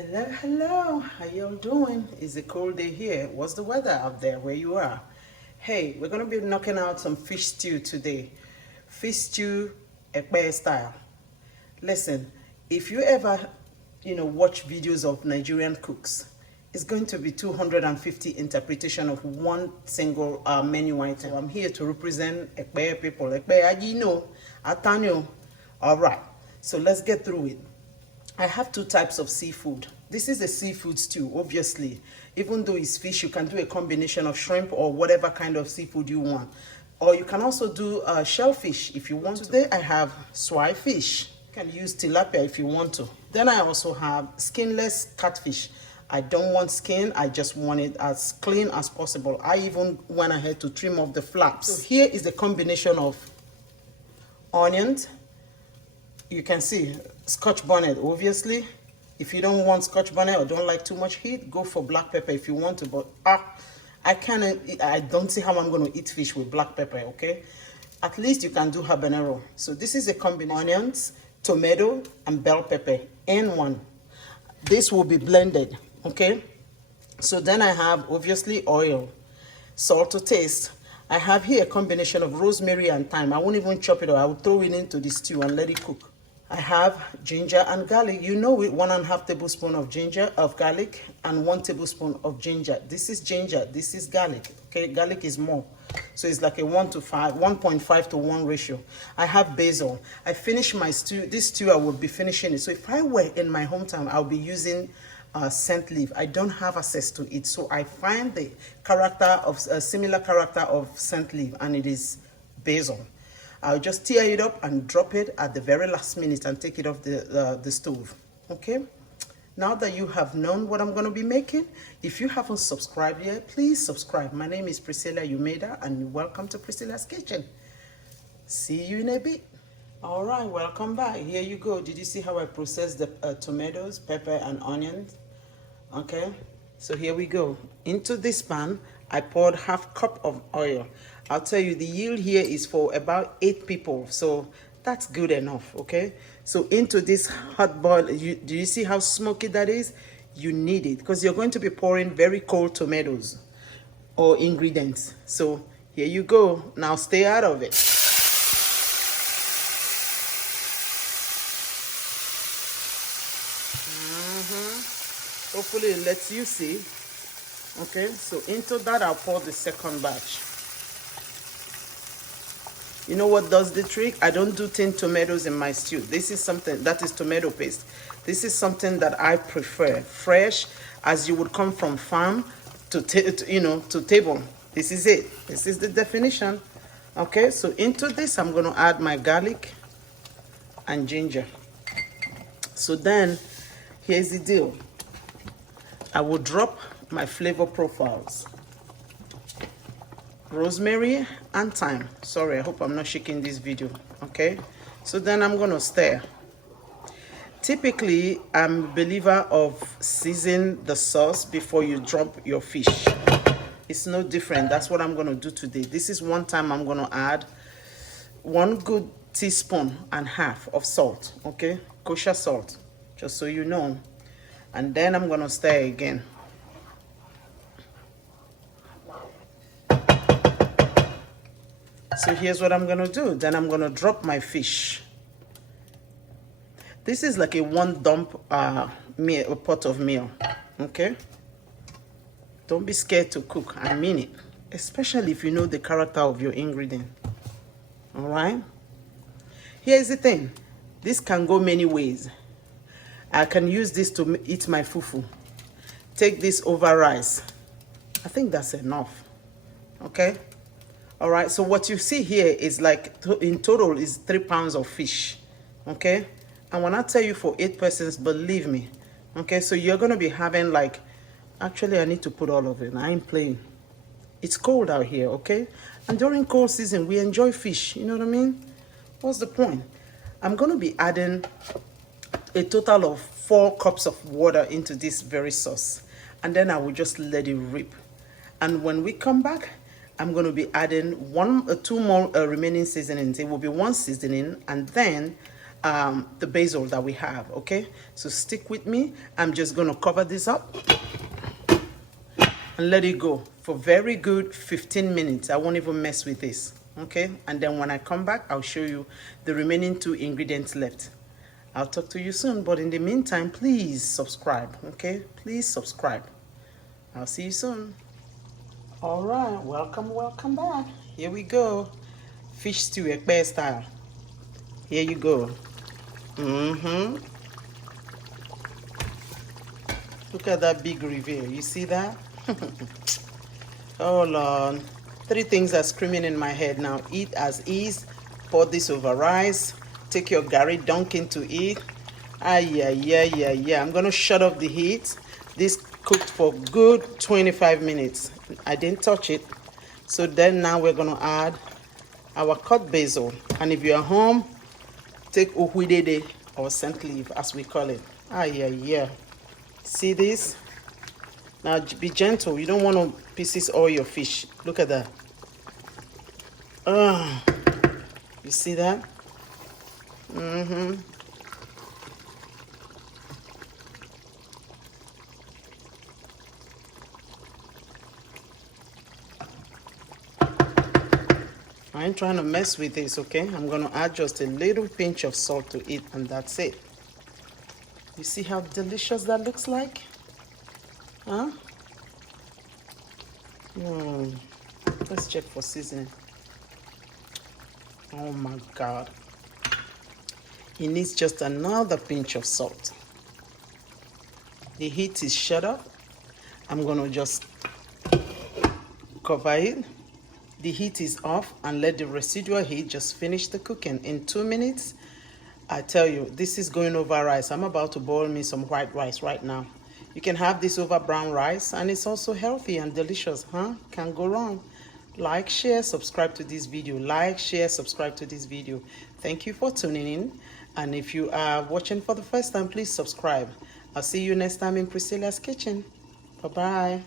Hello, hello. How y'all doing? It's a cold day here. What's the weather out there where you are? Hey, we're gonna be knocking out some fish stew today. Fish stew, Ekpeye-Style. Listen, if you ever, watch videos of Nigerian cooks, it's going to be 250 interpretation of one single menu item. I'm here to represent Ekpeye people. Ekpeye, Atanyo. All right, so let's get through it. I have two types of seafood. This is a seafood stew, obviously. Even though it's fish, you can do a combination of shrimp or whatever kind of seafood you want. Or you can also do shellfish if you want to. Today I have swai fish. You can use tilapia if you want to. Then I also have skinless catfish. I don't want skin, I just want it as clean as possible. I even went ahead to trim off the flaps. So here is the combination of onions. You can see Scotch bonnet, obviously. If you don't want Scotch bonnet or don't like too much heat, go for black pepper if you want to. But I don't see how I'm going to eat fish with black pepper, okay? At least you can do habanero. So this is a combination of onions, tomato, and bell pepper in one. This will be blended, okay? So then I have, obviously, oil, salt to taste. I have here a combination of rosemary and thyme. I won't even chop it, or I will throw it into the stew and let it cook. I have ginger and garlic. You know it, 1.5 tablespoon of garlic and 1 tablespoon of ginger. This is ginger, this is garlic, okay? Garlic is more. So it's like a 1.5 to 1 ratio. I have basil. I finished my stew. This stew, I will be finishing it. So if I were in my hometown, I'll be using scent leaf. I don't have access to it. So I find the character of a similar character of scent leaf, and it is basil. I'll just tear it up and drop it at the very last minute and take it off the stove, okay? Now that you have known what I'm going to be making, if you haven't subscribed yet, please subscribe. My name is Priscilla Umeda, and welcome to Priscilla's Kitchen. See you in a bit. All right, welcome back. Here you go. Did you see how I processed the tomatoes, pepper, and onions? Okay, so here we go. Into this pan, I poured 1/2 cup of oil. I'll tell you, the yield here is for about 8 people, so that's good enough, okay? So into this hot boil, do you see how smoky that is? You need it, because you're going to be pouring very cold tomatoes or ingredients. So here you go. Now stay out of it. Hopefully it lets you see. Okay, so into that I'll pour the second batch. You know what does the trick? I don't do tinned tomatoes in my stew. This is something that is tomato paste. This is something that I prefer fresh, as you would come from farm to table. This is it. This is the definition. Okay, so into this I'm going to add my garlic and ginger. So then here's the deal. I will drop my flavor profiles, rosemary and thyme. Sorry, I hope I'm not shaking this video. Okay, so then I'm going to stir. Typically, I'm a believer of season the sauce before you drop your fish. It's no different. That's what I'm going to do today. This is one time I'm going to add 1 good teaspoon and half of salt, okay, kosher salt, just so you know. And then I'm going to stir again. So here's what I'm going to do. Then I'm going to drop my fish. This is like a 1 dump meal, a pot of meal, okay? Don't be scared to cook. I mean it, especially if you know the character of your ingredient. All right? Here's the thing. This can go many ways. I can use this to eat my fufu. Take this over rice. I think that's enough. Okay? All right, so what you see here is like, in total, is 3 pounds of fish. Okay? And when I tell you for 8 persons, believe me. Okay, so you're going to be having like, actually, I need to put all of it. I ain't playing. It's cold out here, okay? And during cold season, we enjoy fish. You know what I mean? What's the point? I'm going to be adding a total of 4 cups of water into this very sauce, and then I will just let it rip. And when we come back, I'm going to be adding 2 more remaining seasonings. It will be 1 seasoning, and then the basil that we have, okay? So stick with me. I'm just gonna cover this up and let it go for very good 15 minutes. I won't even mess with this, okay? And then when I come back, I'll show you the remaining 2 ingredients left. I'll talk to you soon, but in the meantime, please subscribe, okay? Please subscribe. I'll see you soon. All right, welcome back. Here we go. Fish stew, Ekpeye style. Here you go. Look at that big reveal. You see that? Oh Lord. 3 things are screaming in my head now. Eat as is. Pour this over rice. Take your gari, dunk into it. Yeah. I'm gonna shut off the heat. This cooked for good 25 minutes. I didn't touch it. So then now we're gonna add our cut basil. And if you're home, take uhwidede or scent leaf as we call it. Yeah. See this? Now be gentle. You don't want to pieces all your fish. Look at that. You see that? I ain't trying to mess with this, okay? I'm gonna add just a little pinch of salt to it, and that's it. You see how delicious that looks like? Huh? Let's check for seasoning. Oh my God. It needs just another pinch of salt. The heat is shut off. I'm gonna just cover it. The heat is off and let the residual heat just finish the cooking. In 2 minutes, I tell you, this is going over rice. I'm about to boil me some white rice right now. You can have this over brown rice, and it's also healthy and delicious, huh? Can't go wrong. Like, share, subscribe to this video. Like, share, subscribe to this video. Thank you for tuning in. And if you are watching for the first time, please subscribe. I'll see you next time in Priscilla's kitchen. Bye-bye.